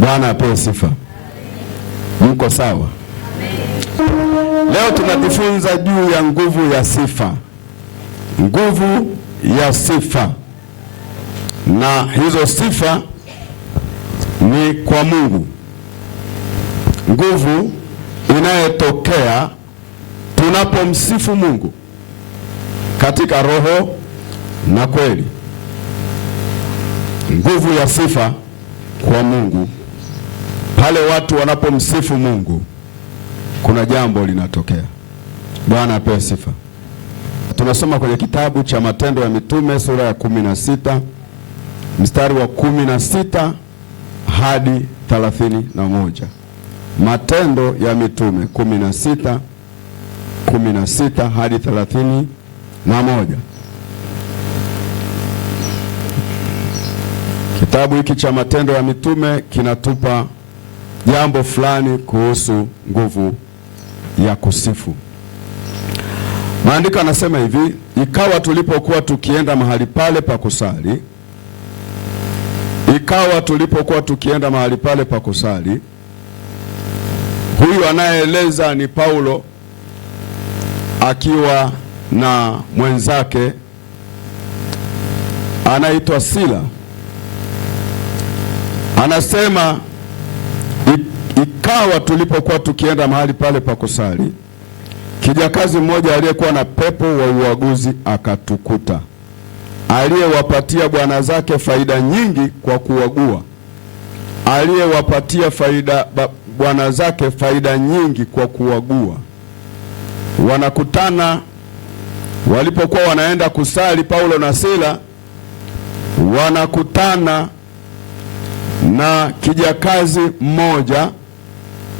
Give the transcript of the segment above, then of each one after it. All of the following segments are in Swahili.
Bwana apewe sifa. Mko sawa? Leo tunajifunza juu ya nguvu ya sifa. Nguvu ya sifa. Na hizo sifa ni kwa Mungu. Nguvu inayotokea tunapomsifu Mungu katika roho na kweli. Nguvu ya sifa kwa Mungu. Pale watu wanapomsifu Mungu, kuna jambo linatokea. Bwana apewe sifa. Tunasoma kwenye kitabu cha Matendo ya Mitume sura ya 16 mstari wa 16 hadi 31. Matendo ya Mitume 16 hadi 31. Kitabu hiki cha Matendo ya Mitume kinatupa jambo fulani kuhusu nguvu ya kusifu. Maandiko yanasema hivi: ikawa tulipokuwa tukienda mahali pale pa kusali, huyu anayeeleza ni Paulo akiwa na mwenzake anaitwa Sila. Anasema ikawa tulipokuwa tukienda mahali pale pa kusali, kijakazi mmoja aliyekuwa na pepo wa uaguzi akatukuta, aliyewapatia bwana zake faida nyingi kwa kuagua. Bwana zake faida nyingi kwa kuagua. Wanakutana, walipokuwa wanaenda kusali, Paulo na Sila wanakutana na kijakazi mmoja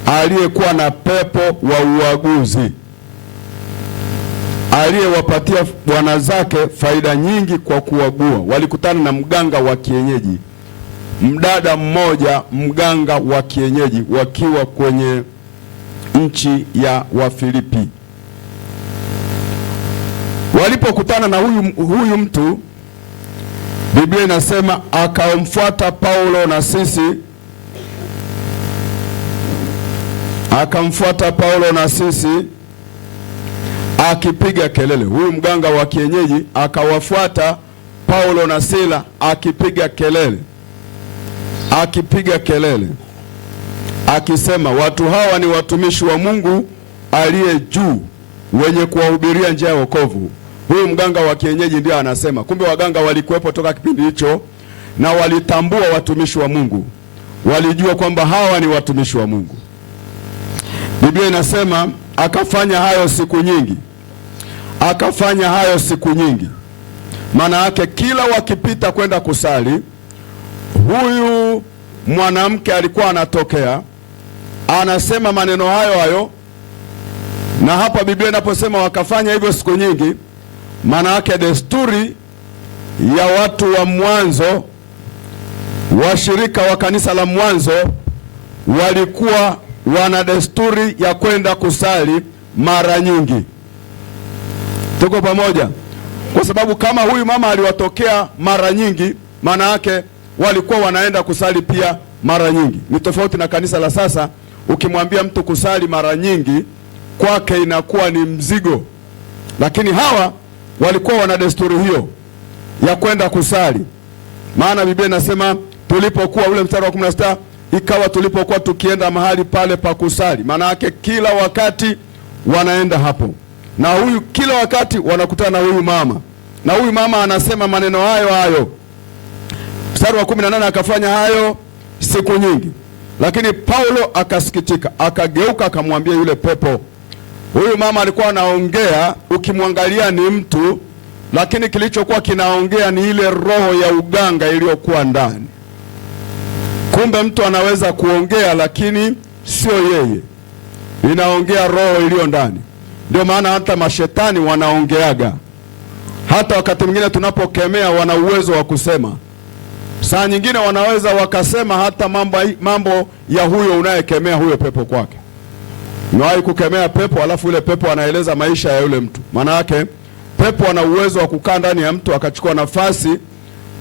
aliyekuwa na pepo wa uaguzi, aliyewapatia bwana zake faida nyingi kwa kuagua. Walikutana na mganga wa kienyeji, mdada mmoja mganga wa kienyeji, wakiwa kwenye nchi ya Wafilipi. Walipokutana na huyu mtu, Biblia inasema akamfuata Paulo na sisi akipiga kelele. Huyu mganga wa kienyeji akawafuata Paulo na Sila akipiga kelele akisema, watu hawa ni watumishi wa Mungu aliye juu, wenye kuwahubiria njia ya wokovu. Huyu mganga wa kienyeji ndiye anasema. Kumbe waganga walikuwepo toka kipindi hicho, na walitambua watumishi wa Mungu, walijua kwamba hawa ni watumishi wa Mungu. Biblia inasema akafanya hayo siku nyingi. Maana yake kila wakipita kwenda kusali, huyu mwanamke alikuwa anatokea anasema maneno hayo. Na hapa Biblia inaposema wakafanya hivyo siku nyingi, maana yake desturi ya watu wa mwanzo, washirika wa kanisa la mwanzo, walikuwa wana desturi ya kwenda kusali mara nyingi. Tuko pamoja? Kwa sababu kama huyu mama aliwatokea mara nyingi, maana yake walikuwa wanaenda kusali pia mara nyingi. Ni tofauti na kanisa la sasa. Ukimwambia mtu kusali mara nyingi, kwake inakuwa ni mzigo. Lakini hawa walikuwa wana desturi hiyo ya kwenda kusali. Maana Biblia inasema tulipokuwa, ule mstari wa 16, ikawa tulipokuwa tukienda mahali pale pa kusali. Maana yake kila wakati wanaenda hapo, na huyu kila wakati wanakutana na huyu mama, na huyu mama anasema maneno hayo. Mstari wa 18, akafanya hayo siku nyingi. Lakini Paulo akasikitika, akageuka akamwambia yule pepo. Huyu mama alikuwa anaongea, ukimwangalia ni mtu, lakini kilichokuwa kinaongea ni ile roho ya uganga iliyokuwa ndani. Kumbe mtu anaweza kuongea lakini sio yeye, inaongea roho iliyo ndani. Ndio maana hata mashetani wanaongeaga. Hata wakati mwingine tunapokemea, wana uwezo wa kusema. Saa nyingine wanaweza wakasema hata mambo ya huyo unayekemea huyo pepo kwake. Niwahi kukemea pepo, alafu yule pepo anaeleza maisha ya yule mtu. Maana yake pepo ana uwezo wa kukaa ndani ya mtu, akachukua nafasi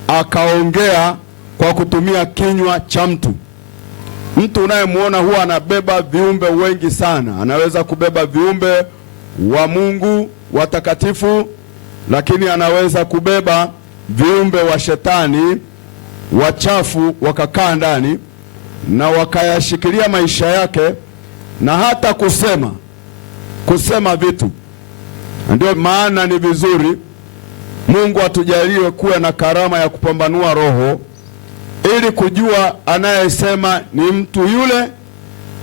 akaongea kwa kutumia kinywa cha mtu. Mtu unayemwona huwa anabeba viumbe wengi sana. Anaweza kubeba viumbe wa Mungu watakatifu, lakini anaweza kubeba viumbe wa shetani wachafu wakakaa ndani na wakayashikilia maisha yake, na hata kusema vitu. Ndio maana ni vizuri Mungu atujalie kuwa na karama ya kupambanua roho, ili kujua anayesema ni mtu yule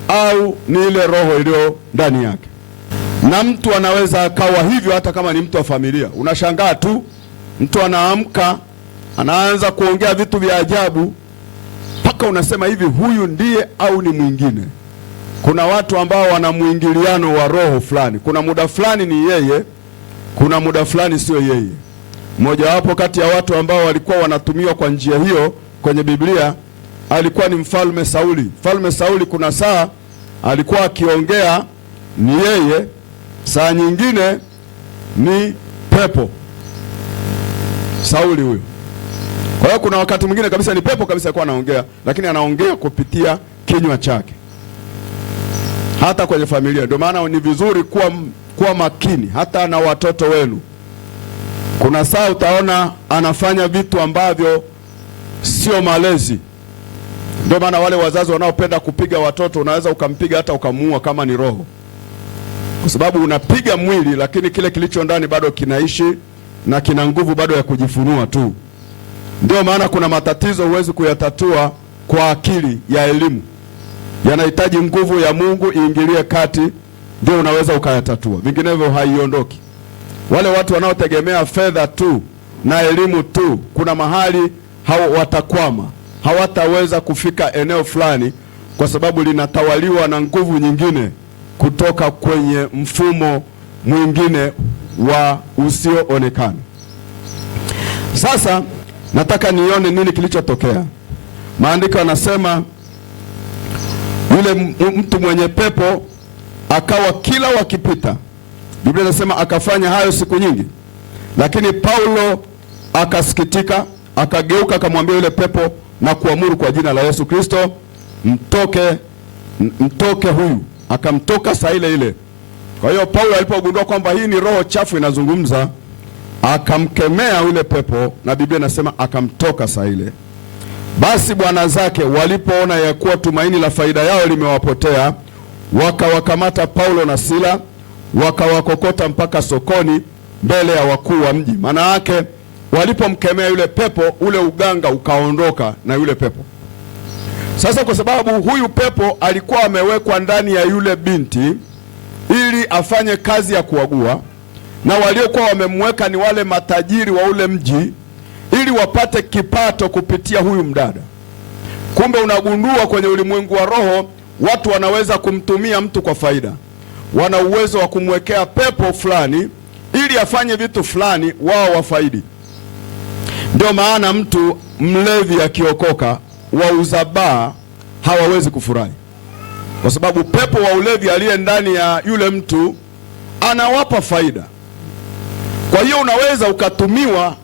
au ni ile roho iliyo ndani yake. Na mtu anaweza akawa hivyo hata kama ni mtu wa familia. Unashangaa tu mtu anaamka anaanza kuongea vitu vya ajabu, mpaka unasema hivi, huyu ndiye au ni mwingine? Kuna watu ambao wana mwingiliano wa roho fulani. Kuna muda fulani ni yeye, kuna muda fulani sio yeye. Mmoja wapo kati ya watu ambao walikuwa wanatumiwa kwa njia hiyo kwenye Biblia alikuwa ni Mfalme Sauli. Mfalme Sauli kuna saa alikuwa akiongea ni yeye, saa nyingine ni pepo Sauli huyo. Kwa hiyo kuna wakati mwingine kabisa ni pepo kabisa alikuwa anaongea, lakini anaongea kupitia kinywa chake. Hata kwenye familia, ndio maana ni vizuri kuwa makini hata na watoto wenu. Kuna saa utaona anafanya vitu ambavyo sio malezi. Ndio maana wale wazazi wanaopenda kupiga watoto, unaweza ukampiga hata ukamuua kama ni roho, kwa sababu unapiga mwili, lakini kile kilicho ndani bado kinaishi na kina nguvu bado ya kujifunua tu. Ndio maana kuna matatizo huwezi kuyatatua kwa akili ya elimu, yanahitaji nguvu ya Mungu iingilie kati, ndio unaweza ukayatatua, vinginevyo haiondoki. Wale watu wanaotegemea fedha tu na elimu tu, kuna mahali watakwama, hawataweza kufika eneo fulani, kwa sababu linatawaliwa na nguvu nyingine kutoka kwenye mfumo mwingine wa usioonekana. Sasa nataka nione nini kilichotokea. Maandiko yanasema yule mtu mwenye pepo akawa kila wakipita, Biblia inasema akafanya hayo siku nyingi. Lakini Paulo akasikitika, akageuka, akamwambia yule pepo na kuamuru kwa jina la Yesu Kristo, mtoke huyu. Akamtoka saa ile ile. Kwa hiyo Paulo alipogundua kwamba hii ni roho chafu inazungumza, akamkemea yule pepo, na Biblia inasema akamtoka saa ile. Basi bwana zake walipoona ya kuwa tumaini la faida yao limewapotea, wakawakamata Paulo na Sila, wakawakokota mpaka sokoni mbele ya wakuu wa mji. Maana yake walipomkemea yule pepo, ule uganga ukaondoka na yule pepo. Sasa kwa sababu huyu pepo alikuwa amewekwa ndani ya yule binti ili afanye kazi ya kuagua, na waliokuwa wamemweka ni wale matajiri wa ule mji ili wapate kipato kupitia huyu mdada. Kumbe unagundua kwenye ulimwengu wa roho watu wanaweza kumtumia mtu kwa faida. Wana uwezo wa kumwekea pepo fulani ili afanye vitu fulani, wao wafaidi. Ndio maana mtu mlevi akiokoka, wauza baa hawawezi kufurahi, kwa sababu pepo wa ulevi aliye ndani ya yule mtu anawapa faida. Kwa hiyo unaweza ukatumiwa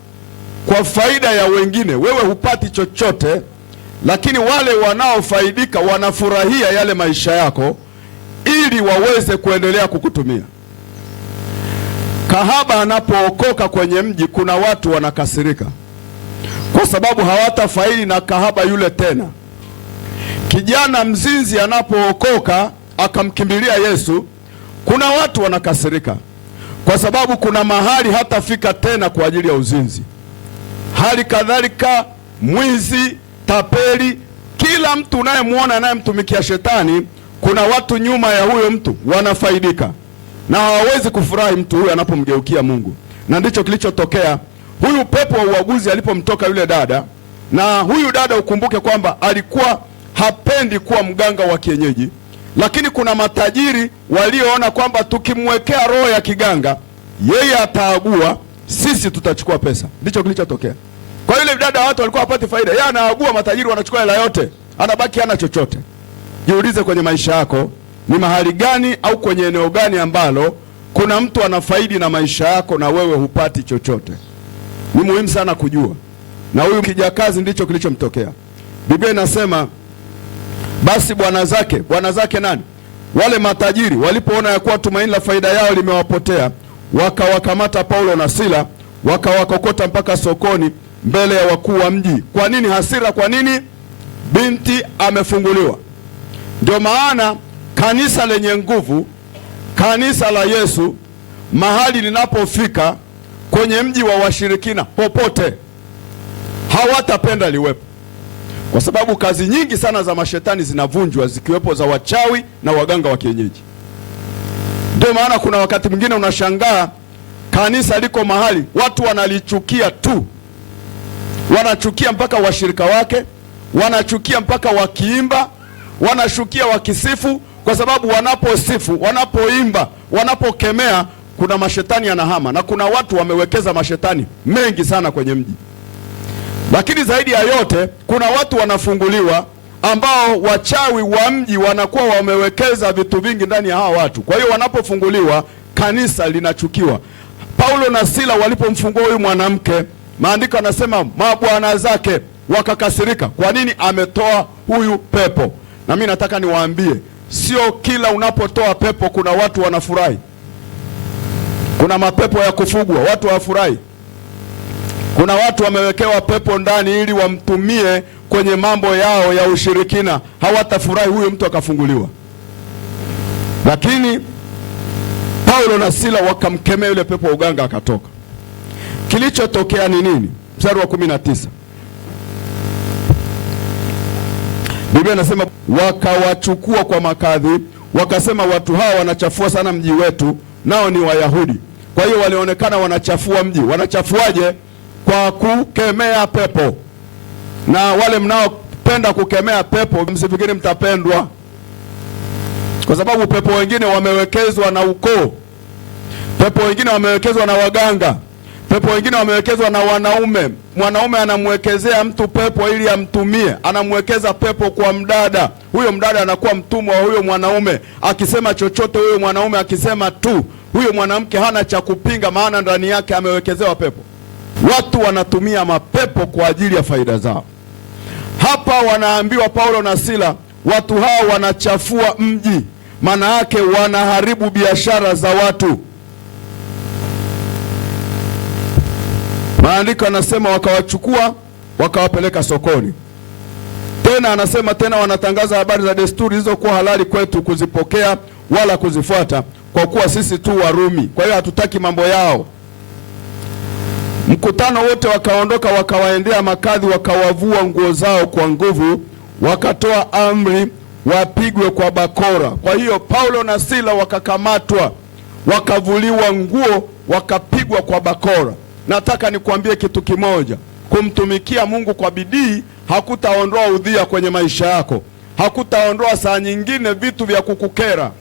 kwa faida ya wengine, wewe hupati chochote, lakini wale wanaofaidika wanafurahia yale maisha yako ili waweze kuendelea kukutumia. Kahaba anapookoka kwenye mji, kuna watu wanakasirika kwa sababu hawatafaidi na kahaba yule tena. Kijana mzinzi anapookoka akamkimbilia Yesu, kuna watu wanakasirika kwa sababu kuna mahali hatafika tena kwa ajili ya uzinzi. Hali kadhalika mwizi, tapeli, kila mtu unayemwona anayemtumikia shetani, kuna watu nyuma ya huyo mtu wanafaidika, na hawawezi kufurahi mtu huyo anapomgeukia Mungu. Na ndicho kilichotokea. Huyu pepo wa uaguzi alipomtoka yule dada, na huyu dada ukumbuke kwamba alikuwa hapendi kuwa mganga wa kienyeji, lakini kuna matajiri walioona kwamba tukimwekea roho ya kiganga yeye ataagua, sisi tutachukua pesa. Ndicho kilichotokea. Kwa yule dada watu walikuwa hapati faida, yeye anaagua, matajiri wanachukua hela yote, anabaki hana chochote. Jiulize kwenye maisha yako, ni mahali gani au kwenye eneo gani ambalo kuna mtu anafaidi na maisha yako na wewe hupati chochote? Ni muhimu sana kujua. Na huyu kijakazi ndicho kilichomtokea. Biblia inasema Basi bwana zake nani? Wale matajiri walipoona ya kuwa tumaini la faida yao limewapotea, wakawakamata Paulo na Sila, wakawakokota mpaka sokoni mbele ya wakuu wa mji. Kwa nini hasira? Kwa nini? Binti amefunguliwa. Ndio maana kanisa lenye nguvu, kanisa la Yesu, mahali linapofika kwenye mji wa washirikina, popote hawatapenda liwepo, kwa sababu kazi nyingi sana za mashetani zinavunjwa, zikiwepo za wachawi na waganga wa kienyeji. Ndio maana kuna wakati mwingine unashangaa kanisa liko mahali watu wanalichukia tu, wanachukia mpaka washirika wake, wanachukia mpaka wakiimba, wanachukia wakisifu, kwa sababu wanaposifu, wanapoimba, wanapokemea, kuna mashetani yanahama, na kuna watu wamewekeza mashetani mengi sana kwenye mji. Lakini zaidi ya yote, kuna watu wanafunguliwa ambao wachawi wa mji wanakuwa wamewekeza vitu vingi ndani ya hawa watu. Kwa hiyo wanapofunguliwa, kanisa linachukiwa. Paulo na Sila walipomfungua huyu mwanamke, maandiko yanasema mabwana zake wakakasirika. Kwa nini? Ametoa huyu pepo. Na mimi nataka niwaambie, sio kila unapotoa pepo kuna watu wanafurahi. Kuna mapepo ya kufugwa, watu hawafurahi. Kuna watu wamewekewa pepo ndani ili wamtumie kwenye mambo yao ya ushirikina, hawatafurahi huyo mtu akafunguliwa. Lakini Paulo na Sila wakamkemea yule pepo wa uganga, akatoka. Kilichotokea ni nini? Mstari wa 19. Biblia inasema wakawachukua kwa makadhi, wakasema watu hawa wanachafua sana mji wetu, nao ni Wayahudi. Kwa hiyo walionekana wanachafua mji. Wanachafuaje? Kwa kukemea pepo. Na wale mnaopenda kukemea pepo, msifikiri mtapendwa, kwa sababu pepo wengine wamewekezwa na ukoo, pepo wengine wamewekezwa na waganga, pepo wengine wamewekezwa na wanaume. Mwanaume anamwekezea mtu pepo ili amtumie, anamwekeza pepo kwa mdada. Huyo mdada anakuwa mtumwa wa huyo mwanaume, akisema chochote huyo mwanaume akisema tu, huyo mwanamke hana cha kupinga, maana ndani yake amewekezewa pepo. Watu wanatumia mapepo kwa ajili ya faida zao. Hapa wanaambiwa Paulo na Sila, watu hao wanachafua mji, maana yake wanaharibu biashara za watu. Maandiko anasema wakawachukua wakawapeleka sokoni. Tena anasema tena wanatangaza habari za desturi zilizokuwa halali kwetu kuzipokea wala kuzifuata, kwa kuwa sisi tu Warumi, kwa hiyo hatutaki mambo yao. Mkutano wote wakaondoka, wakawaendea makadhi, wakawavua nguo zao kwa nguvu, wakatoa amri wapigwe kwa bakora. Kwa hiyo Paulo na Sila wakakamatwa, wakavuliwa nguo, wakapigwa kwa bakora. Nataka nikwambie kitu kimoja, kumtumikia Mungu kwa bidii hakutaondoa udhia kwenye maisha yako, hakutaondoa saa nyingine vitu vya kukukera.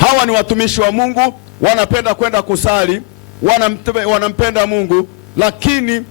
Hawa ni watumishi wa Mungu, wanapenda kwenda kusali, wanampenda Mungu, lakini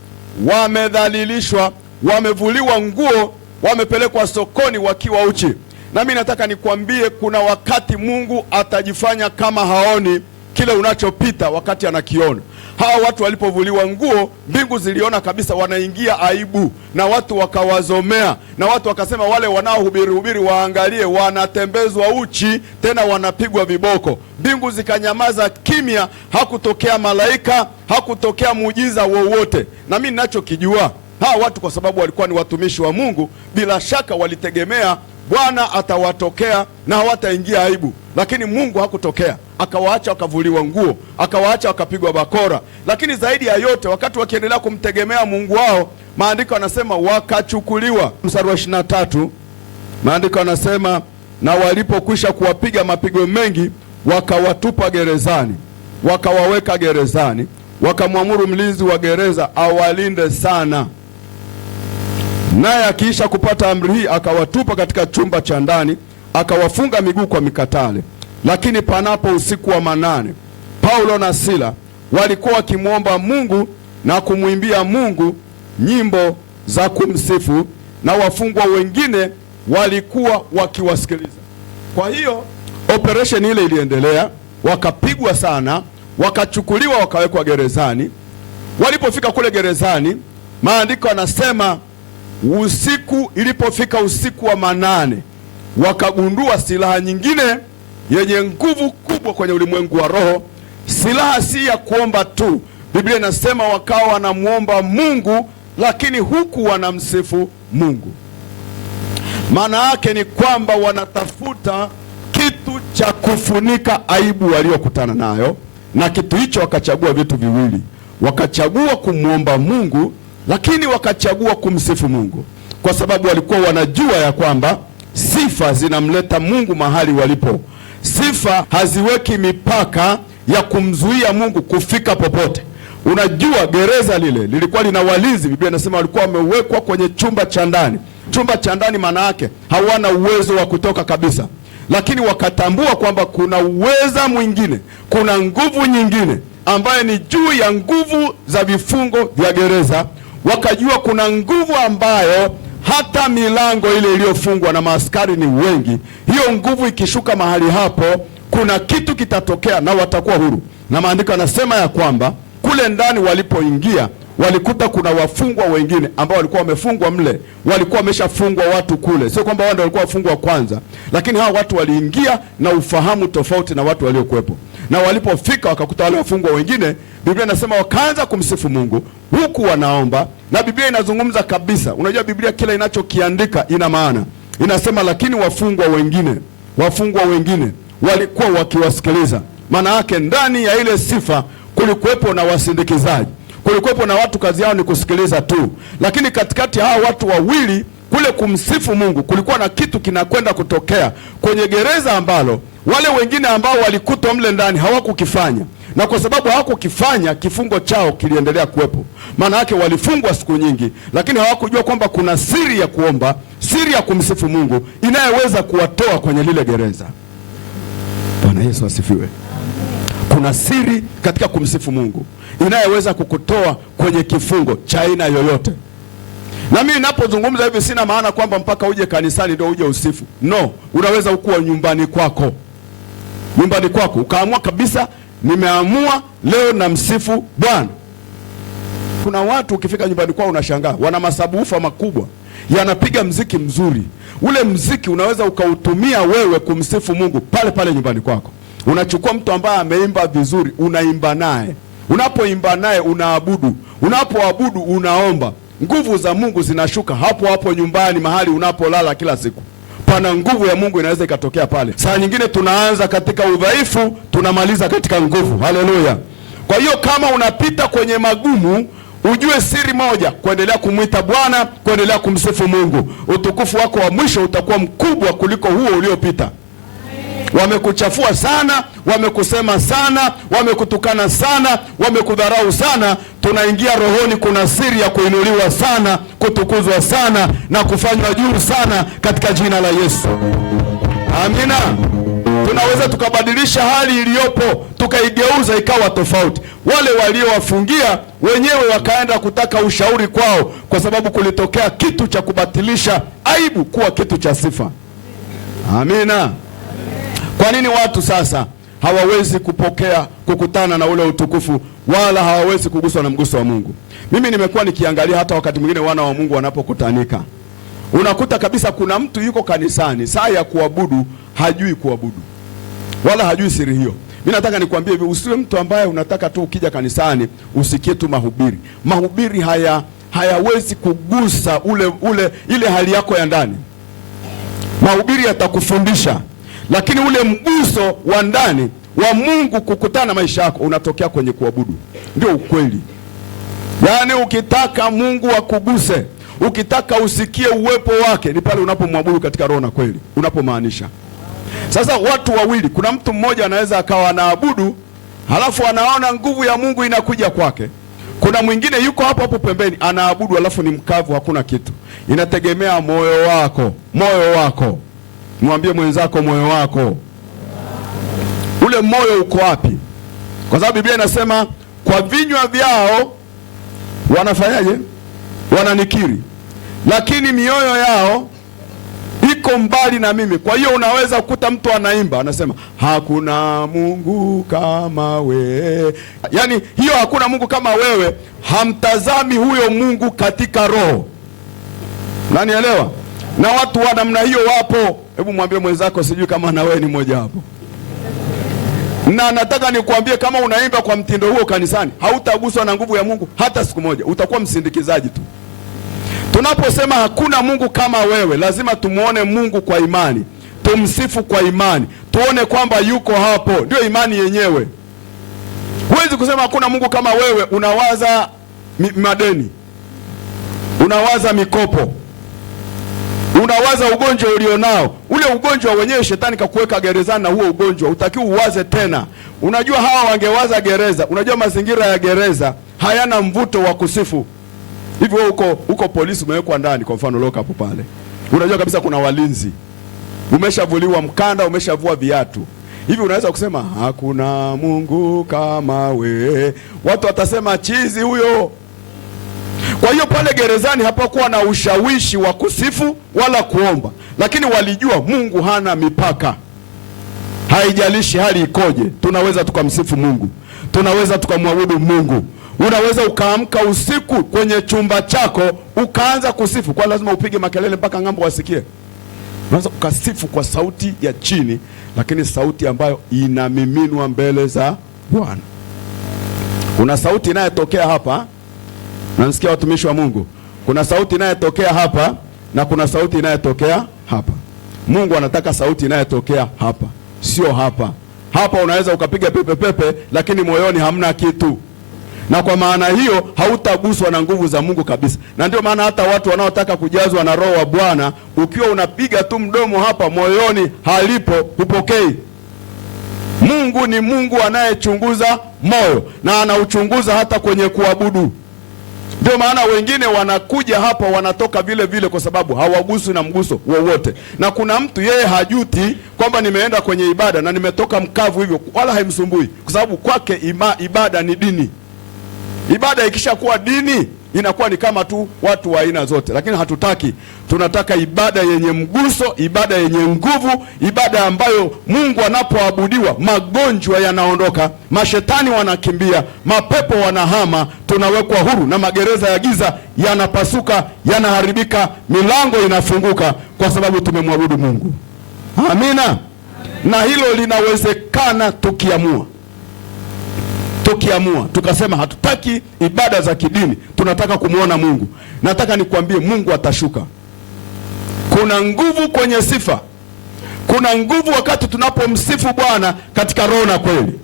wamedhalilishwa, wamevuliwa nguo, wamepelekwa sokoni wakiwa uchi. Na mimi nataka nikwambie, kuna wakati Mungu atajifanya kama haoni kile unachopita wakati anakiona. Hawa watu walipovuliwa nguo, mbingu ziliona kabisa wanaingia aibu, na watu wakawazomea, na watu wakasema wale wanaohubiri waangalie, wanatembezwa uchi, tena wanapigwa viboko. Mbingu zikanyamaza kimya, hakutokea malaika, hakutokea muujiza wowote. Na mimi ninachokijua, hawa watu kwa sababu walikuwa ni watumishi wa Mungu, bila shaka walitegemea Bwana atawatokea na hawataingia aibu. Lakini Mungu hakutokea, akawaacha wakavuliwa nguo, akawaacha wakapigwa bakora. Lakini zaidi ya yote, wakati wakiendelea kumtegemea Mungu wao, maandiko yanasema wakachukuliwa. Mstari wa 23, maandiko yanasema na walipokwisha kuwapiga mapigo mengi, wakawatupa gerezani, wakawaweka gerezani, wakamwamuru mlinzi wa gereza awalinde sana. Naye akiisha kupata amri hii, akawatupa katika chumba cha ndani, akawafunga miguu kwa mikatale. Lakini panapo usiku wa manane, Paulo na Sila walikuwa wakimwomba Mungu na kumwimbia Mungu nyimbo za kumsifu, na wafungwa wengine walikuwa wakiwasikiliza. Kwa hiyo operation ile iliendelea, wakapigwa sana, wakachukuliwa, wakawekwa gerezani. Walipofika kule gerezani, maandiko yanasema usiku, ilipofika usiku wa manane, wakagundua silaha nyingine yenye nguvu kubwa kwenye ulimwengu wa roho. Silaha si ya kuomba tu. Biblia inasema wakawa wanamuomba Mungu, lakini huku wanamsifu Mungu. Maana yake ni kwamba wanatafuta kitu cha kufunika aibu waliokutana nayo, na kitu hicho wakachagua vitu viwili. Wakachagua kumwomba Mungu, lakini wakachagua kumsifu Mungu, kwa sababu walikuwa wanajua ya kwamba sifa zinamleta Mungu mahali walipo. Sifa haziweki mipaka ya kumzuia Mungu kufika popote. Unajua, gereza lile lilikuwa lina walinzi. Biblia inasema walikuwa wamewekwa kwenye chumba cha ndani. Chumba cha ndani maana yake hawana uwezo wa kutoka kabisa, lakini wakatambua kwamba kuna uweza mwingine, kuna nguvu nyingine ambaye ni juu ya nguvu za vifungo vya gereza. Wakajua kuna nguvu ambayo hata milango ile iliyofungwa na maaskari ni wengi, hiyo nguvu ikishuka mahali hapo, kuna kitu kitatokea na watakuwa huru. Na maandiko yanasema ya kwamba kule ndani walipoingia, walikuta kuna wafungwa wengine ambao walikuwa wamefungwa mle, walikuwa wameshafungwa watu kule. Sio kwamba wao ndio walikuwa wafungwa kwanza, lakini hao watu waliingia na ufahamu tofauti na watu waliokuwepo. Na walipofika wakakuta wale wafungwa wengine, Biblia inasema wakaanza kumsifu Mungu huku wanaomba. Na Biblia inazungumza kabisa, unajua Biblia kila inachokiandika ina maana. Inasema lakini wafungwa wengine walikuwa wakiwasikiliza. Maana yake ndani ya ile sifa kulikuwepo na wasindikizaji, kulikuwepo na watu kazi yao ni kusikiliza tu. Lakini katikati ya hao watu wawili kule kumsifu Mungu, kulikuwa na kitu kinakwenda kutokea kwenye gereza ambalo wale wengine ambao walikutwa mle ndani hawakukifanya. Na kwa sababu hawakukifanya, kifungo chao kiliendelea kuwepo. Maana yake walifungwa siku nyingi, lakini hawakujua kwamba kuna siri ya kuomba, siri ya kumsifu Mungu inayeweza kuwatoa kwenye lile gereza. Bwana Yesu asifiwe. Kuna siri katika kumsifu Mungu inayeweza kukutoa kwenye kifungo cha aina yoyote. Na mimi ninapozungumza hivi sina maana kwamba mpaka uje kanisani ndio uje usifu. No, unaweza ukuwa nyumbani kwako. Nyumbani kwako ukaamua kabisa, nimeamua leo na msifu Bwana. Kuna watu ukifika nyumbani kwao unashangaa, wana masabufa makubwa, yanapiga mziki mzuri. Ule mziki unaweza ukautumia wewe kumsifu Mungu pale pale nyumbani kwako. Unachukua mtu ambaye ameimba vizuri, unaimba naye. Unapoimba naye unaabudu. Unapoabudu unaomba. Nguvu za Mungu zinashuka hapo hapo nyumbani, mahali unapolala kila siku. Pana nguvu ya Mungu inaweza ikatokea pale. Saa nyingine tunaanza katika udhaifu, tunamaliza katika nguvu. Haleluya. Kwa hiyo kama unapita kwenye magumu, ujue siri moja, kuendelea kumwita Bwana, kuendelea kumsifu Mungu. Utukufu wako wa mwisho utakuwa mkubwa kuliko huo uliopita. Wamekuchafua sana, wamekusema sana, wamekutukana sana, wamekudharau sana. Tunaingia rohoni, kuna siri ya kuinuliwa sana, kutukuzwa sana na kufanywa juu sana katika jina la Yesu. Amina. Tunaweza tukabadilisha hali iliyopo, tukaigeuza ikawa tofauti. Wale waliowafungia wenyewe wakaenda kutaka ushauri kwao, kwa sababu kulitokea kitu cha kubatilisha aibu kuwa kitu cha sifa. Amina. Kwa nini watu sasa hawawezi kupokea, kukutana na ule utukufu, wala hawawezi kuguswa na mguso wa Mungu? Mimi nimekuwa nikiangalia hata wakati mwingine wana wa Mungu wanapokutanika, unakuta kabisa kuna mtu yuko kanisani, saa ya kuabudu hajui kuabudu, wala hajui siri hiyo. Mimi nataka nikwambie hivi, usiwe mtu ambaye unataka tu ukija kanisani usikie tu mahubiri. Mahubiri hayawezi kugusa ile hali yako ya ndani. Mahubiri yatakufundisha, lakini ule mguso wa ndani wa Mungu kukutana na maisha yako unatokea kwenye kuabudu. Ndio ukweli. Yaani ukitaka Mungu akuguse, ukitaka usikie uwepo wake, ni pale unapomwabudu katika roho na kweli, unapomaanisha. Sasa watu wawili, kuna mtu mmoja anaweza akawa anaabudu halafu anaona nguvu ya Mungu inakuja kwake. Kuna mwingine yuko hapo hapo pembeni anaabudu halafu ni mkavu, hakuna kitu. Inategemea moyo wako. Moyo wako. Mwambie mwenzako moyo wako. Ule moyo uko wapi? Kwa sababu Biblia inasema kwa vinywa vyao wanafanyaje? Wananikiri, lakini mioyo yao iko mbali na mimi. Kwa hiyo unaweza kukuta mtu anaimba anasema hakuna Mungu kama wewe. Yaani hiyo hakuna Mungu kama wewe, hamtazami huyo Mungu katika roho. Unanielewa? Na watu wa namna hiyo wapo. Hebu mwambie mwenzako, sijui kama na wewe ni mmoja wapo. Na nataka nikuambie, kama unaimba kwa mtindo huo kanisani, hautaguswa na nguvu ya Mungu hata siku moja. Utakuwa msindikizaji tu. Tunaposema hakuna Mungu kama wewe, lazima tumuone Mungu kwa imani, tumsifu kwa imani, tuone kwamba yuko hapo. Ndio imani yenyewe. Huwezi kusema hakuna Mungu kama wewe, unawaza madeni, unawaza mikopo, unawaza ugonjwa ulionao. Ule ugonjwa wenyewe shetani kakuweka gerezani, na huo ugonjwa utakiwa uwaze tena. Unajua hawa wangewaza gereza. Unajua mazingira ya gereza hayana mvuto wa kusifu. Hivi wewe uko polisi, umewekwa ndani kwa mfano lock up pale. Unajua kabisa kuna walinzi. Umeshavuliwa mkanda, umeshavua viatu. Hivi unaweza kusema hakuna Mungu kama we? Watu watasema chizi huyo. Kwa hiyo pale gerezani hapakuwa na ushawishi wa kusifu wala kuomba, lakini walijua Mungu hana mipaka. Haijalishi hali ikoje, tunaweza tukamsifu Mungu, tunaweza tukamwabudu Mungu. Unaweza ukaamka usiku kwenye chumba chako ukaanza kusifu, kwa lazima upige makelele mpaka ng'ambo wasikie. Unaweza ukasifu kwa sauti ya chini, lakini sauti ambayo inamiminwa mbele za Bwana. Kuna sauti inayotokea hapa. Nanisikia watumishi wa Mungu. Kuna sauti inayotokea hapa na kuna sauti inayotokea hapa. Mungu anataka sauti inayotokea hapa, sio hapa. Hapa unaweza ukapiga pepe pepe, lakini moyoni hamna kitu. Na kwa maana hiyo hautaguswa na nguvu za Mungu kabisa. Na ndio maana hata watu wanaotaka kujazwa na Roho wa Bwana, ukiwa unapiga tu mdomo hapa, moyoni halipo, hupokei. Mungu ni Mungu anayechunguza moyo, na anauchunguza hata kwenye kuabudu. Ndio maana wengine wanakuja hapa wanatoka vile vile, kwa sababu hawaguswi na mguso wowote. Na kuna mtu yeye hajuti kwamba nimeenda kwenye ibada na nimetoka mkavu hivyo, wala haimsumbui, kwa sababu kwake ibada ni dini. Ibada ikishakuwa dini inakuwa ni kama tu watu wa aina zote, lakini hatutaki. Tunataka ibada yenye mguso, ibada yenye nguvu, ibada ambayo Mungu anapoabudiwa magonjwa yanaondoka, mashetani wanakimbia, mapepo wanahama, tunawekwa huru na magereza ya giza yanapasuka, yanaharibika, milango inafunguka, kwa sababu tumemwabudu Mungu. Amina. Na hilo linawezekana tukiamua. Tukasema hatutaki ibada za kidini, tunataka kumuona Mungu. Nataka nikwambie, Mungu atashuka. Kuna nguvu kwenye sifa. Kuna nguvu wakati tunapomsifu Bwana katika roho na kweli.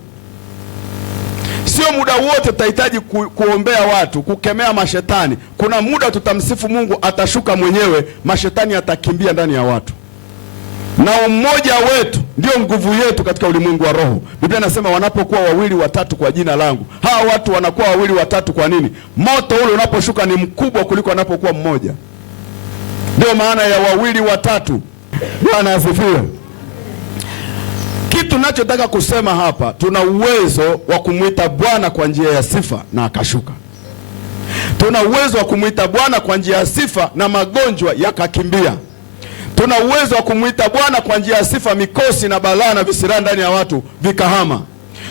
Sio muda wote tutahitaji kuombea watu, kukemea mashetani. Kuna muda tutamsifu Mungu, atashuka mwenyewe, mashetani atakimbia ndani ya watu. Na umoja wetu ndio nguvu yetu katika ulimwengu wa roho. Biblia inasema wanapokuwa wawili watatu kwa jina langu. Hawa watu wanakuwa wawili watatu kwa nini? Moto ule unaposhuka ni mkubwa kuliko anapokuwa mmoja. Ndio maana ya wawili watatu. Bwana asifiwe. Kitu ninachotaka kusema hapa, tuna uwezo wa kumuita Bwana kwa njia ya sifa na akashuka. Tuna uwezo wa kumuita Bwana kwa njia ya sifa na magonjwa yakakimbia. Tuna uwezo wa kumuita Bwana kwa njia ya sifa, mikosi na balaa na visirani ndani ya watu vikahama.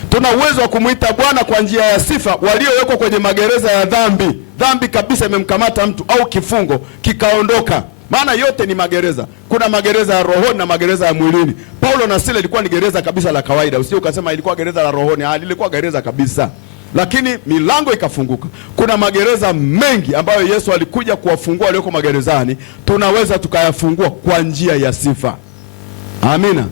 Tuna uwezo wa kumuita Bwana kwa njia ya sifa waliowekwa kwenye magereza ya dhambi kabisa imemkamata mtu, au kifungo kikaondoka. Maana yote ni magereza. Kuna magereza ya rohoni na magereza ya mwilini. Paulo na Sila ilikuwa ni gereza kabisa la kawaida. Usije ukasema ilikuwa gereza la rohoni. Lilikuwa gereza kabisa, lakini milango ikafunguka. Kuna magereza mengi ambayo Yesu alikuja kuwafungua walioko magerezani. Tunaweza tukayafungua kwa njia ya sifa. Amina.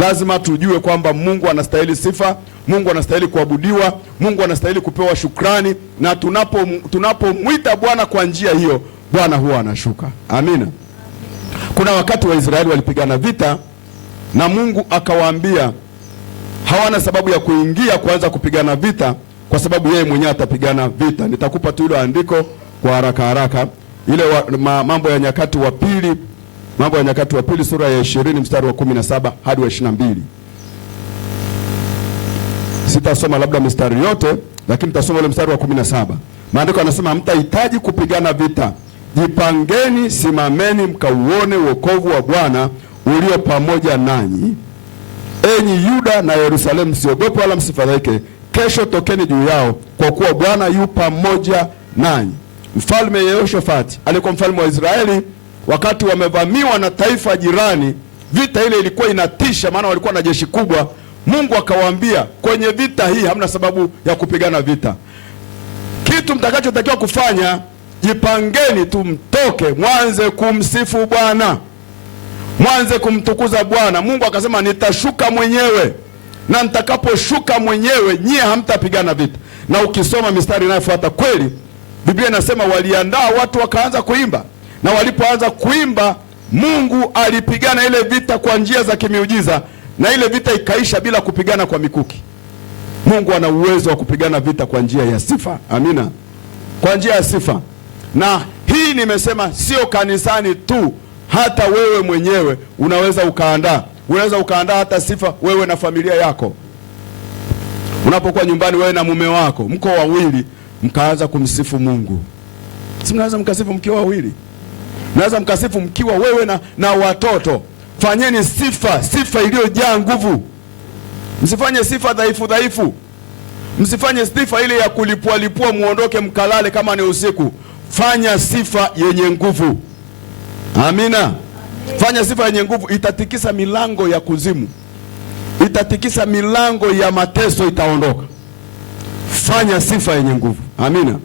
Lazima tujue kwamba Mungu anastahili sifa, Mungu anastahili kuabudiwa, Mungu anastahili kupewa shukrani, na tunapomwita Bwana kwa njia hiyo, Bwana huwa anashuka. Amina. Kuna wakati wa Israeli walipigana vita na Mungu akawaambia hawana sababu ya kuingia kuanza kupigana vita, kwa sababu yeye mwenyewe atapigana vita. Nitakupa tu ile andiko kwa haraka. Ile Mambo ya Nyakati wa Pili sura ya 20 mstari wa 17 hadi wa 22. Sitasoma labda mstari yote, lakini nitasoma ile mstari wa 17. Maandiko yanasema, hamtahitaji kupigana vita. Jipangeni, simameni mkauone wokovu wa Bwana ulio pamoja nanyi. Enyi Yuda na Yerusalemu, msiogope wala msifadhaike. Kesho tokeni juu yao, kwa kuwa Bwana yu pamoja nanyi. Mfalme Yehoshafati alikuwa mfalme wa Israeli, wakati wamevamiwa na taifa jirani, vita ile ilikuwa inatisha, maana walikuwa na jeshi kubwa. Mungu akawaambia, kwenye vita hii hamna sababu ya kupigana vita. Kitu mtakachotakiwa kufanya, jipangeni tu, mtoke mwanze kumsifu Bwana, mwanze kumtukuza Bwana. Mungu akasema, nitashuka mwenyewe, na nitakaposhuka mwenyewe nyie hamtapigana vita. Na ukisoma mistari inayofuata, kweli Biblia inasema waliandaa watu wakaanza kuimba, na walipoanza kuimba Mungu alipigana ile vita kwa njia za kimiujiza, na ile vita ikaisha bila kupigana kwa mikuki. Mungu ana uwezo wa kupigana vita kwa njia ya sifa. Amina, kwa njia ya sifa. Na hii nimesema sio kanisani tu, hata wewe mwenyewe unaweza ukaandaa hata sifa wewe na familia yako. Unapokuwa nyumbani wewe na mume wako, mko wawili, mkaanza kumsifu Mungu. Si mnaweza mkasifu mkiwa wawili? Mnaweza mkasifu mkiwa wewe na watoto. Fanyeni sifa iliyojaa nguvu. Msifanye sifa dhaifu. Msifanye sifa ile ya kulipua muondoke mkalale kama ni usiku. Fanya sifa yenye nguvu. Amina. Fanya sifa yenye nguvu, itatikisa milango ya kuzimu. Itatikisa milango ya mateso, itaondoka. Fanya sifa yenye nguvu. Amina.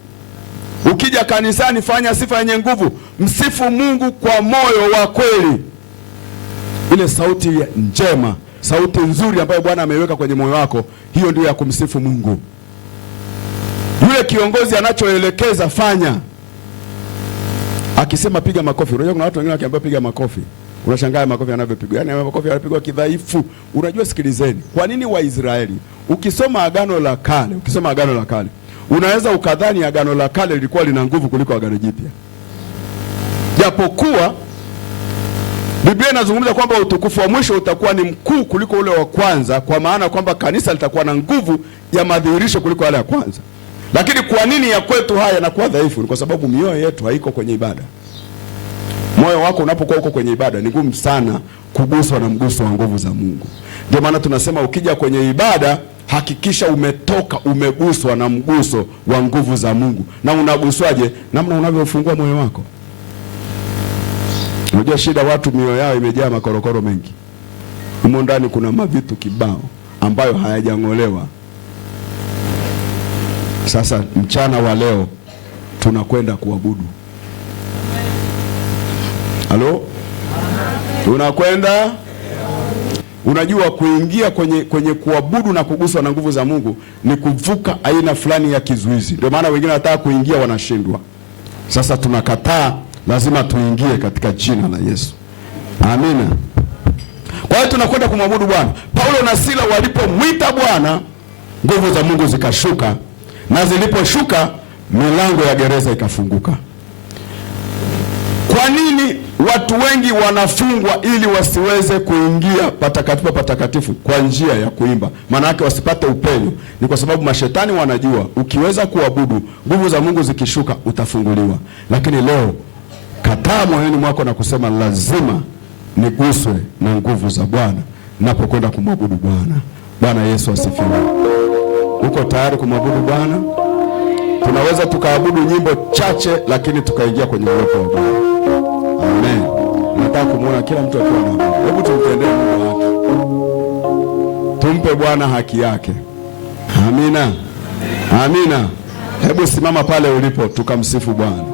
Ukija kanisani, fanya sifa yenye nguvu. Msifu Mungu kwa moyo wa kweli. Ile sauti njema, sauti nzuri ambayo Bwana ameiweka kwenye moyo wako, hiyo ndio ya kumsifu Mungu. Yule kiongozi anachoelekeza fanya. Akisema piga makofi, unajua kuna watu wengine wakiambia piga makofi, unashangaa makofi yanavyopigwa. Yaani makofi yanapigwa kidhaifu. Unajua, sikilizeni. Kwa nini Waisraeli, ukisoma Agano la Kale, unaweza ukadhani Agano la Kale lilikuwa lina nguvu kuliko Agano Jipya. Japokuwa Biblia inazungumza kwamba utukufu wa mwisho utakuwa ni mkuu kuliko ule wa kwanza, kwa maana kwamba kanisa litakuwa na nguvu ya madhihirisho kuliko yale ya kwanza. Lakini kwa nini ya kwetu haya yanakuwa dhaifu? Ni kwa sababu mioyo yetu haiko kwenye ibada. Moyo wako unapokuwa uko kwenye ibada, ni ngumu sana kuguswa na mguso wa nguvu za Mungu. Ndio maana tunasema ukija kwenye ibada, hakikisha umeguswa na mguso wa nguvu za Mungu. Na unaguswaje? Namna unavyofungua moyo wako. Unajua shida, watu mioyo yao imejaa makorokoro mengi. Humo ndani kuna mavitu kibao ambayo hayajang'olewa. Sasa mchana wa leo tunakwenda kuabudu. Halo? Tunakwenda. Unajua, kuingia kwenye kuabudu na kuguswa na nguvu za Mungu ni kuvuka aina fulani ya kizuizi. Ndio maana wengine wanataka kuingia wanashindwa. Sasa tunakataa, lazima tuingie katika jina la Yesu. Amina. Kwa hiyo tunakwenda kumwabudu Bwana. Paulo na Sila walipomwita Bwana, nguvu za Mungu zikashuka, na ziliposhuka milango ya gereza ikafunguka. Kwa nini watu wengi wanafungwa ili wasiweze kuingia patakatifu kwa njia ya kuimba? Maana yake wasipate upenyo. Ni kwa sababu mashetani wanajua ukiweza kuabudu, nguvu za Mungu zikishuka utafunguliwa. Lakini leo kataa moyoni mwako na kusema, lazima niguswe na nguvu za Bwana napokwenda kumwabudu Bwana. Bwana Yesu asifiwe. Uko tayari kumwabudu Bwana? Tunaweza tukaabudu nyimbo chache, lakini tukaingia kwenye uwepo wa Bwana. Amen. Nataka kumuona kila mtu akiwa na Mungu. Hebu tumtendee Mungu haki. Tumpe Bwana haki yake. Amina. Amina. Hebu simama pale ulipo tukamsifu Bwana.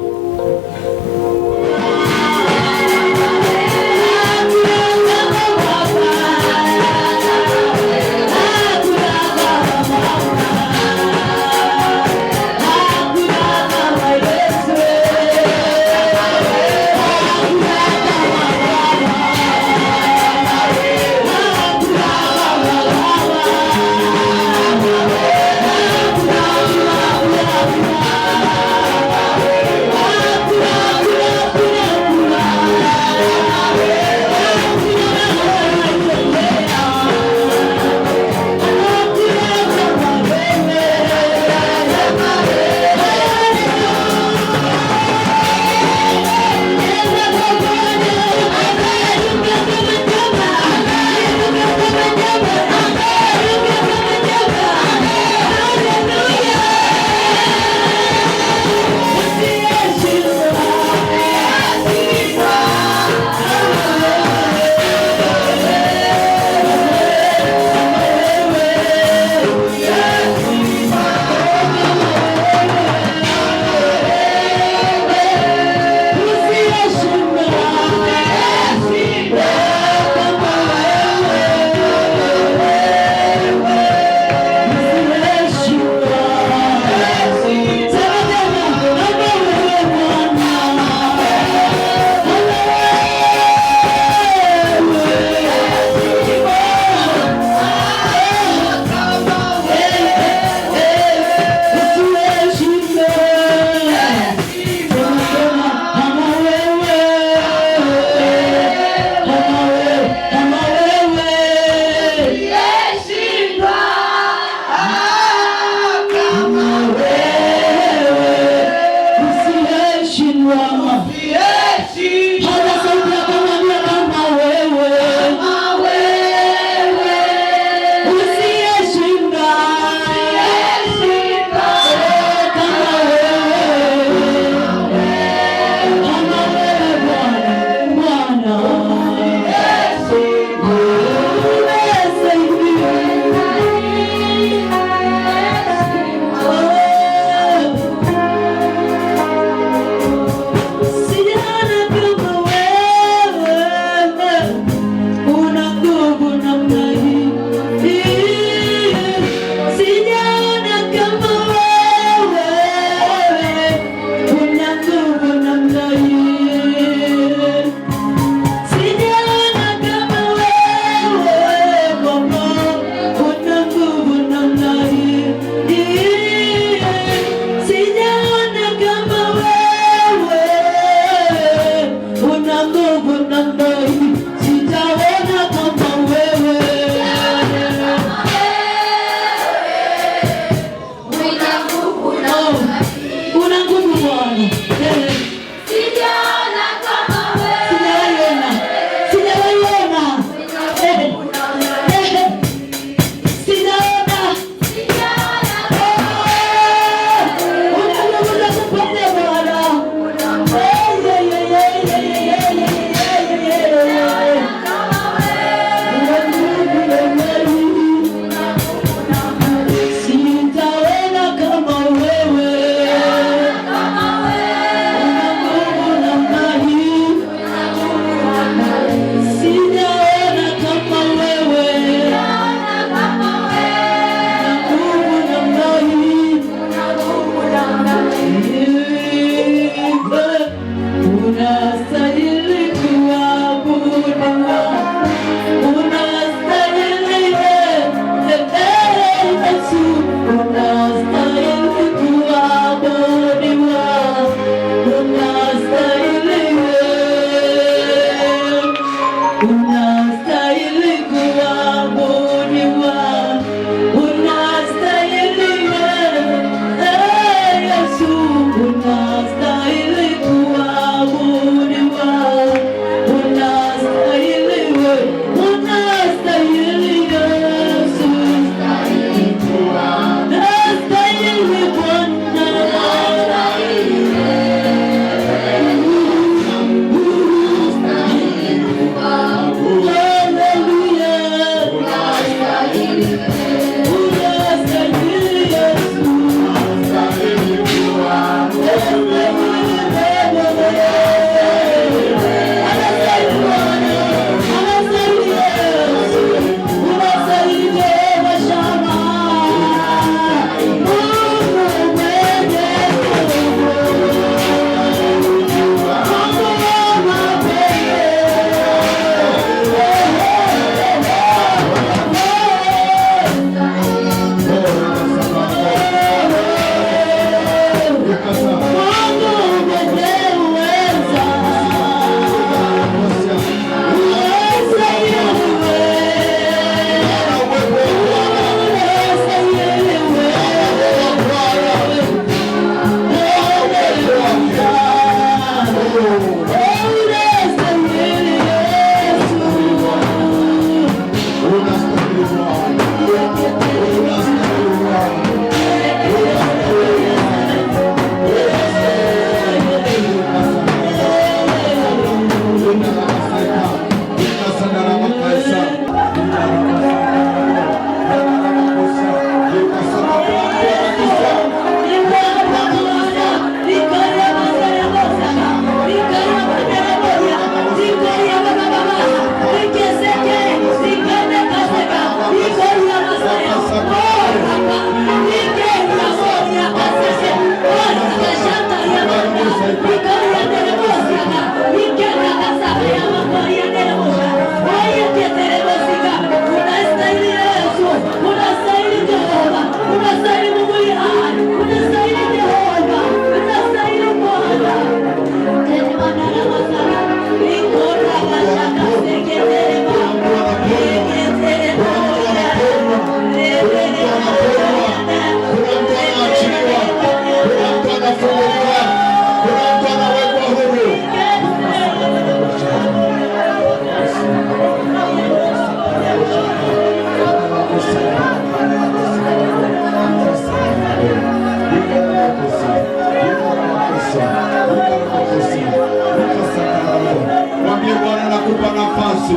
nafasi,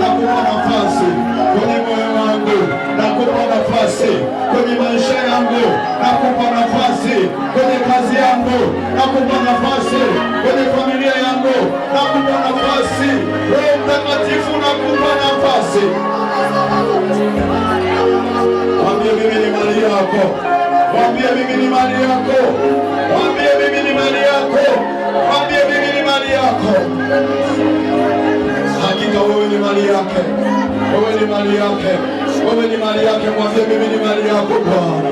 nakupa nafasi kwenye moyo wangu, nakupa nafasi kwenye maisha yangu, nakupa nafasi kwenye kazi yangu, nakupa nafasi kwenye familia yangu, nakupa nafasi. Roho Mtakatifu, nakupa nafasi. Mwambie mimi ni mali yako, mwambie mimi ni mali yako, mwambie mimi ni mali yako, mwambie mimi ni mali yako. Hakika wewe ni mali yake, wewe ni mali yake, wewe ni mali yake. Mwambie mimi ni mali yako Bwana.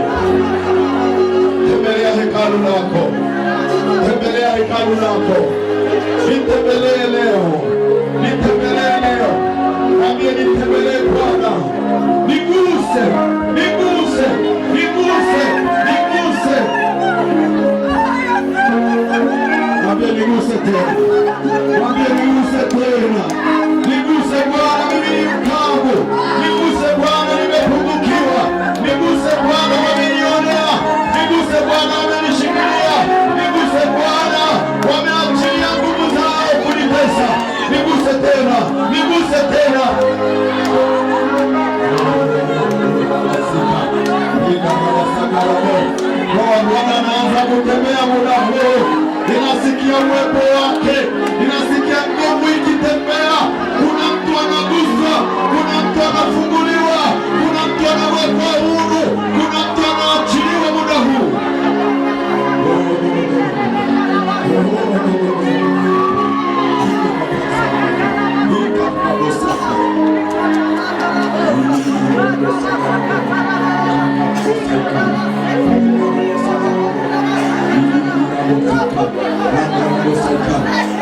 Tembelea hekalu lako, tembelea hekalu lako, nitembelee leo, nitembelee leo. Mwambie nitembelee Bwana, niguse, niguse, niguse, niguse. Mwambie niguse tena, mwambie niguse tena, niguse Bwana, mimi ni mkavu, niguse Bwana, nimepungukiwa, niguse Bwana, wamenionea, niguse Bwana, wamenishikilia, niguse Bwana, wameachilia nguvu zao kunitesa, niguse tena, niguse tena. Bwana anaanza kutembea muda huu, ninasikia uwepo wake, ninasikia nguvu ikitembea. Kuna mtu anaguswa, kuna mtu anafunguliwa, kuna mtu anawekwa huru, kuna mtu anaachiliwa muda huu.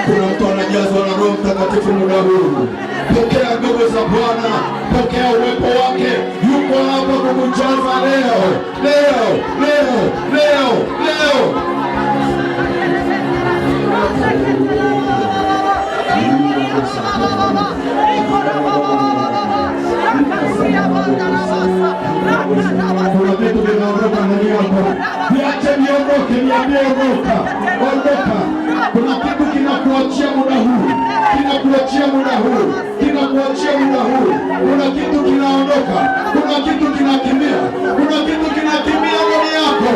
Kuna mtu anajazwa na Roho Mtakatifu muda huu. Pokea nguvu za Bwana, pokea uwepo wake. Yuko hapa kukujaza leo, leo, leo, leo, leo. Kuna vitu vinaondoka ndani yako, viache viondoke, niambie ondoka, ondoka. Kuna kitu kinakuachia muda huu, kinakuachia muda huu, kinakuachia muda huu. Kuna kitu kinaondoka, kuna kitu kinakimbia, kuna kitu kinakimbia ndani yako.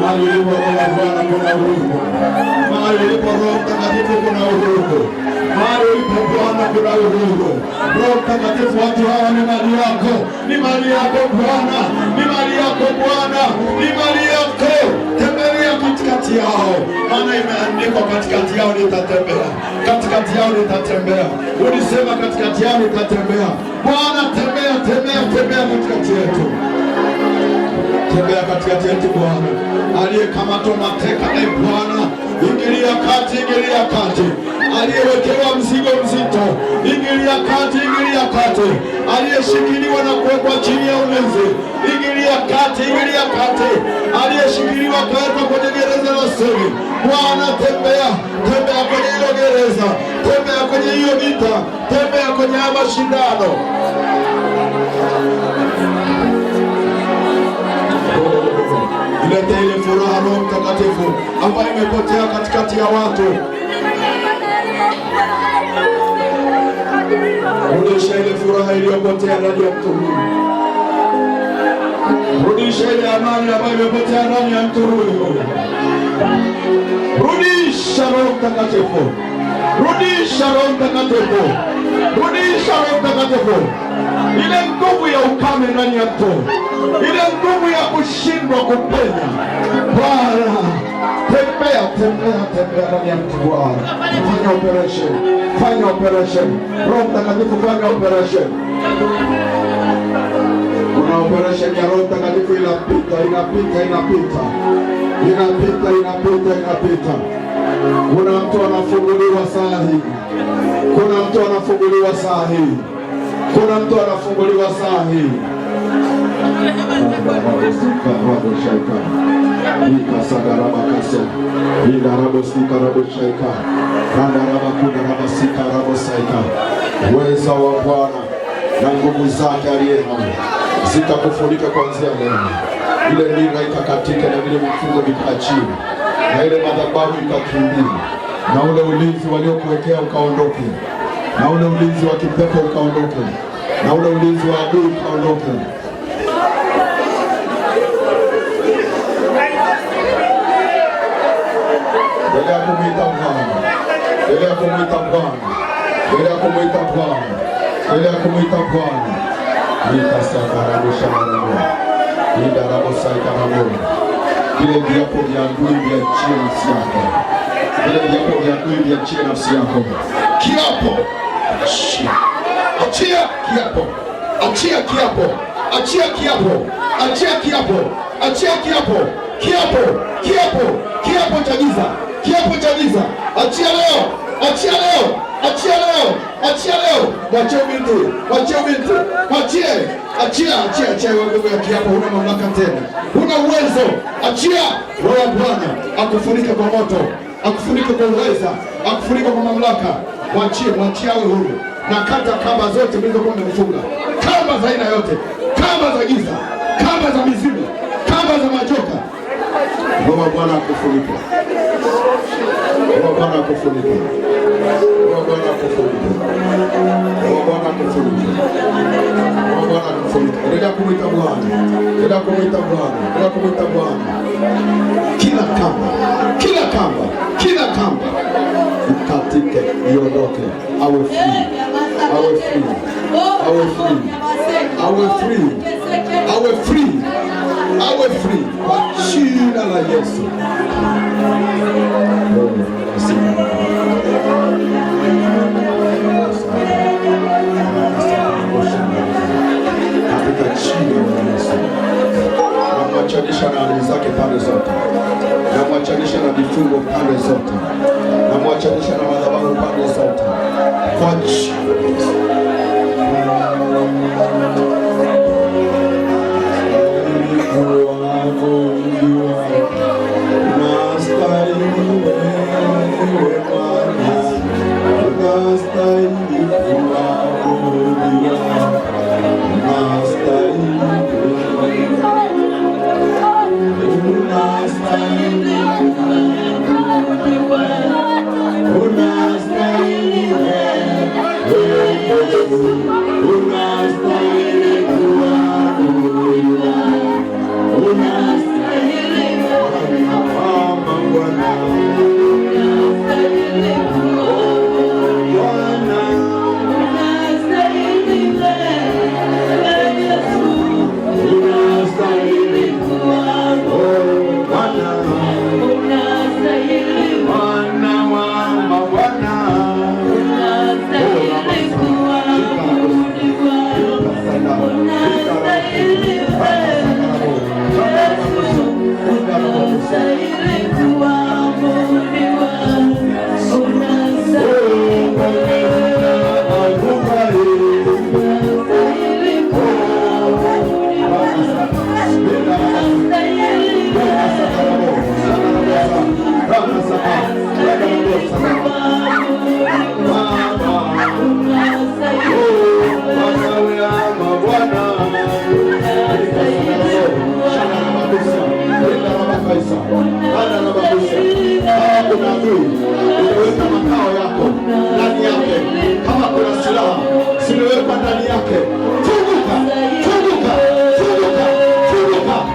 Mahali ulipo Bwana kuna uhuru, mahali ulipo Roho Mtakatifu kuna uhuru, mahali ulipo Bwana kuna uhuru. Roho Mtakatifu, watu hawa ni mali yako, ni mali yako Bwana, ni mali yako Bwana, ni mali yako. Tembelea katikati yao, maana imeandikwa katikati yao nitatembea, katikati yao nitatembea. Ulisema katikati yao nitatembea. Bwana tembea, tembea, tembea katikati yetu, tembea katikati yetu Bwana. Aliyekamatwa mateka, Bwana ingilia kati, ingilia kati. Aliyewekewa mzigo mzito, ingilia kati, ingilia kati. Aliyeshikiliwa na kuwekwa chini ya ulinzi, ingilia kati, ingilia kati. Aliyeshikiliwa kuwekwa kwenye gereza la siri, Bwana tembea, tembea kwenye hilo gereza, tembea kwenye hiyo vita, tembea kwenye haya mashindano. Ilete ile furaha Roho Mtakatifu ambayo imepotea katikati ya watu. Rudisha ile furaha iliyopotea ndani ya mtu huyu. Rudisha ile amani ambayo imepotea ndani ya mtu huyu. Rudisha Roho Mtakatifu. Rudisha Roho Mtakatifu. Rudisha Roho Mtakatifu. Ile nguvu ya ukame ndani ya mtu, ile nguvu ya kushindwa kupenya. Bwana tembea, tembea, tembea ndani ya mtu Bwana. Fanya operation, fanya operation. Roho Mtakatifu fanya operation. Kuna operation ya Roho Mtakatifu inapita, inapita, inapita, inapita, inapita, inapita. Kuna mtu anafunguliwa saa hii, kuna mtu anafunguliwa saa hii, kuna mtu anafunguliwa saa hii. Uweza wa Bwana na nguvu zake aliye hai zitakufunika kuanzia leo. Ile nira ikakatika na vile vifungo vikachini na ile madhabahu ikakimbia. na ule ulinzi waliokuwekea ukaondoke, na ule ulinzi wa kipepo ukaondoke, na ule ulinzi wa adui ukaondoke. Endelea kumwita Bwana, endelea kumwita Bwana, endelea kumwita Bwana, endelea kumwita Bwana. Nitasakarabisha mwanangu, nidarabosaikaramu. Vile viapo vya adui viachie nafsi yako, vile viapo vya adui viachie nafsi yako. Kiapo, achia kiapo, achia kiapo, achia kiapo, achia kiapo, achia kiapo, kiapo, kiapo, kiapo cha giza, kiapo cha giza. Achia leo, achia leo, achia leo, achia leo. Mwachie binti, mwachie binti, mwachie. Achia, achia, achia wewe ya kiapo. Huna mamlaka tena, huna uwezo. Achia. Roho ya Bwana akufunike kwa moto, akufunike kwa uweza, akufunike kwa mamlaka. Mwachie, mwachie awe huru. Na kata kamba zote mlizokuwa mmefunga, kamba za aina yote, kamba za giza, kamba za mizimu, kamba za majoka. Roho ya Bwana akufunike, Roho ya Bwana akufunike, Roho ya Bwana akufunike, Roho ya Bwana akufunike, Roho ya Bwana akufunike. Endelea kumwita Bwana, endelea kumwita Bwana, endelea kumwita Bwana. Kila kamba, kila kamba, kila kamba ukatike, iondoke, awe free, awe free, awe free, awe free, awe free, awe free kwa jina la Yesu. Katika jina la Yesu namwachanisha na adui zake pande zote, namwachanisha na vifungo pande zote, namwachanisha na madhabahu pande zote kwa jina la Yesu. Umeweka makao yako ndani yake, kama kuna silaha zimewekwa ndani yake, funguka, funguka, funguka, funguka,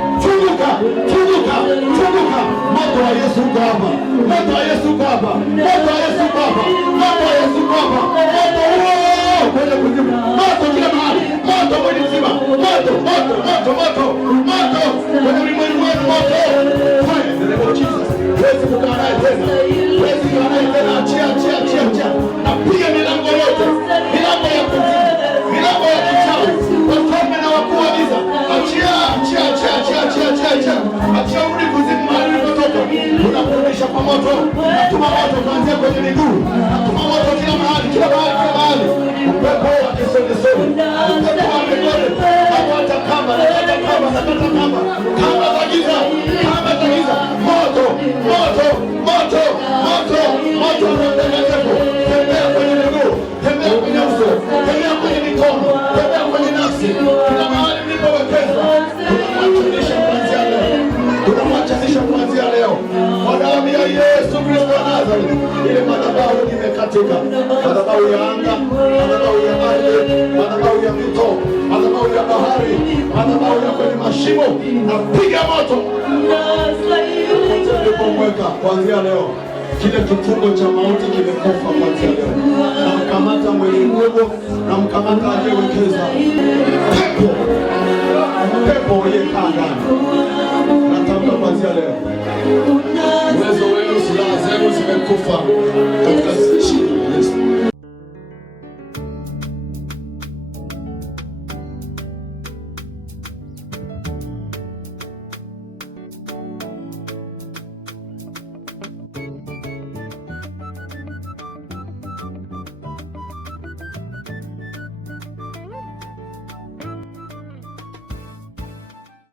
funguka, funguka, funguka. Moto wa Yesu uko hapa, moto wa Yesu uko hapa, moto wa Yesu uko hapa, moto wa Yesu uko hapa, moto huo kwenye kuzimu, moto kila mahali, moto mwili mzima, moto, moto, moto, moto, moto kwenye ulimwengu wenu, moto. Fire in the name of Jesus. Wezi kukaa naye tena, wezi kukaa naye tena. Achia, achia, achia, achia. Na piga milango yote, milango ya kuzimu, milango ya kichawi, wafalme na wakuu wa giza. Achia, achia, achia, achia, achia, achia, achia. Achia urudi kuzimu mahali ulipotoka. Unakurudisha kwa moto. Natuma moto kuanzia kwenye miguu. Natuma moto kila mahali, kila mahali, kila mahali. Upepo wa kisonisoni, upepo wa migore, hapo hata kamba, nakata kamba, nakata kamba, kamba za giza, kamba za giza. Moto, moto, moto, moto, moto unaoteketeko. Tembea kwenye miguu, tembea kwenye uso, tembea kwenye mikono, tembea kwenye nafsi, kila mahali mlipowekeza. Tunamwachanisha kuanzia leo, tunamwachanisha kuanzia leo. kwa damu ya Yesu Kristo wa Nazareti. Ile madhabahu imekatika, madhabahu ya anga, madhabahu ya ardhi, madhabahu ya mito, madhabahu ya bahari, madhabahu ya kwenye mashimo, napiga moto ulipomweka kuanzia leo. Kile kifungo cha mauti kimekufa kuanzia leo. Na mkamata mwenye nguvu, na mkamata aliyewekeza pepo uliyekaa ndani, natamka kuanzia leo